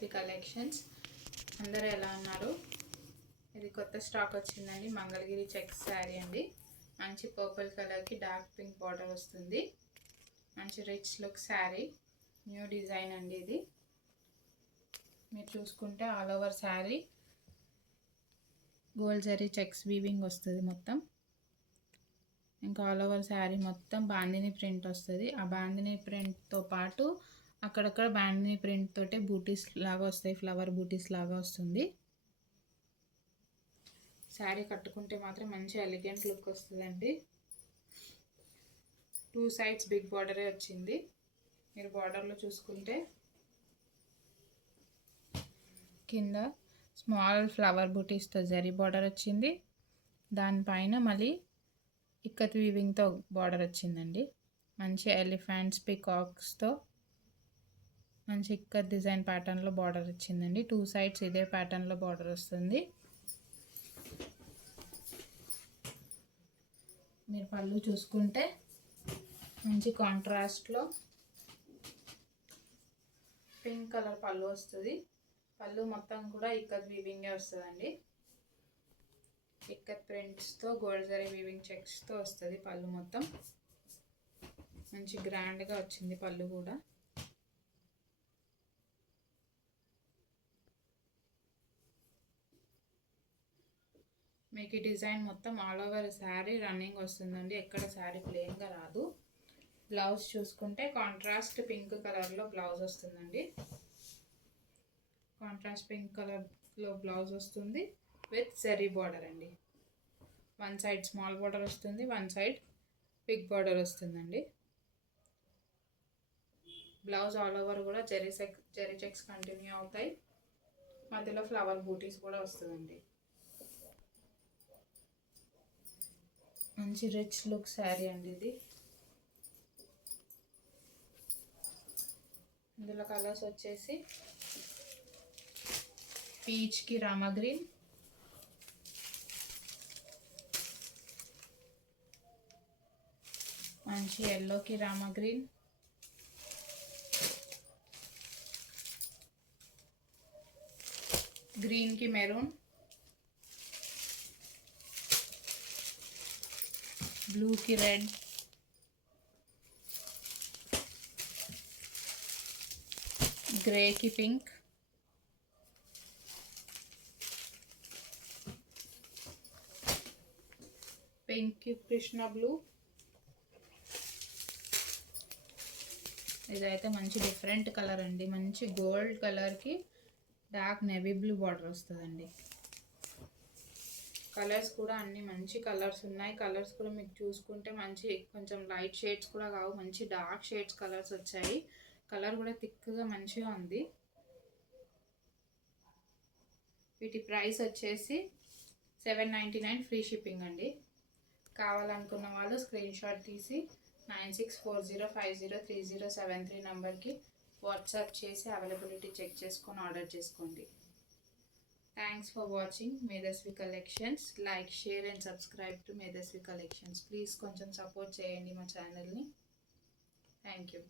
Medhasvi collections. అందరూ ఎలా ఉన్నారు? ఇది కొత్త స్టాక్ వచ్చిందండి. మంగళగిరి చెక్స్ శారీ అండి. మంచి పర్పుల్ కలర్కి డార్క్ పింక్ బార్డర్ వస్తుంది. మంచి rich look sari, new design అండి. ఇది మీరు చూసుకుంటే all over sari gold zari checks weaving వస్తుంది మొత్తం. ఇంకా ఆల్ ఓవర్ శారీ మొత్తం బాందిని ప్రింట్ వస్తుంది. ఆ బాందిని ప్రింట్తో పాటు అక్కడక్కడ బాందిని ప్రింట్ తోటే బూటీస్ లాగా వస్తాయి, ఫ్లవర్ బూటీస్ లాగా వస్తుంది. శారీ కట్టుకుంటే మాత్రం మంచి ఎలిగెంట్ లుక్ వస్తుందండి. 2 సైడ్స్ బిగ్ బార్డరే వచ్చింది. మీరు బార్డర్లో చూసుకుంటే కింద స్మాల్ ఫ్లవర్ బూటీస్తో జరీ బార్డర్ వచ్చింది. దానిపైన మళ్ళీ ఇక్కత్ వీవింగ్తో బార్డర్ వచ్చిందండి. మంచి ఎలిఫెంట్స్ పికాక్స్తో మంచి ఇక్కత్ డిజైన్ ప్యాటర్న్లో బార్డర్ వచ్చిందండి. 2 సైడ్స్ ఇదే ప్యాటర్న్లో బార్డర్ వస్తుంది. మీరు పళ్ళు చూసుకుంటే మంచి కాంట్రాస్ట్లో పింక్ కలర్ పళ్ళు వస్తుంది. పళ్ళు మొత్తం కూడా ఇక్కత్ వీవింగే వస్తుందండి. ఇక్కత్ ప్రింట్స్తో గోల్డ్ జరీ వీవింగ్ చెక్స్తో వస్తుంది పళ్ళు మొత్తం. మంచి గ్రాండ్గా వచ్చింది పళ్ళు కూడా. మీకు ఈ డిజైన్ మొత్తం ఆల్ ఓవర్ శారీ రన్నింగ్ వస్తుందండి. ఎక్కడ శారీ ప్లెయిన్గా రాదు. బ్లౌజ్ చూసుకుంటే కాంట్రాస్ట్ పింక్ కలర్లో బ్లౌజ్ వస్తుందండి. కాంట్రాస్ట్ పింక్ కలర్లో బ్లౌజ్ వస్తుంది విత్ జరీ బార్డర్ అండి. 1 సైడ్ స్మాల్ బార్డర్ వస్తుంది, 1 సైడ్ బిగ్ బార్డర్ వస్తుందండి. బ్లౌజ్ ఆల్ ఓవర్ కూడా జరీ చెక్స్ కంటిన్యూ అవుతాయి. మధ్యలో ఫ్లవర్ బూటీస్ కూడా వస్తుందండి. మంచి రిచ్ లుక్ శారీ అండి ఇది. ఇందులో కలర్స్ వచ్చేసి పీచ్కి రామా గ్రీన్, మంచి ఎల్లోకి రామా గ్రీన్, గ్రీన్కి మెరూన్, బ్లూకి రెడ్, గ్రేకి పింక్, పింక్కి కృష్ణ బ్లూ. ఇదైతే మంచి డిఫరెంట్ కలర్ అండి. మంచి గోల్డ్ కలర్కి డార్క్ నేవీ బ్లూ బార్డర్ వస్తుందండి. కలర్స్ కూడా అన్ని మంచి కలర్స్ ఉన్నాయి. కలర్స్ కూడా మీకు చూసుకుంటే మంచి కొంచెం లైట్ షేడ్స్ కూడా కావు, మంచి డార్క్ షేడ్స్ కలర్స్ వచ్చాయి. కలర్ కూడా థిక్గా మంచిగా ఉంది. వీటి ప్రైస్ వచ్చేసి 799 ఫ్రీ షిప్పింగ్ అండి. కావాలనుకున్న వాళ్ళు స్క్రీన్ షాట్ తీసి 9640503073 నెంబర్కి వాట్సాప్ చేసి అవైలబిలిటీ చెక్ చేసుకొని ఆర్డర్ చేసుకోండి. Thanks for watching Medhasvi collections. Like, share and subscribe to Medhasvi collections. Please కొంచెం సపోర్ట్ చేయండి మా ఛానల్ని. Thank you.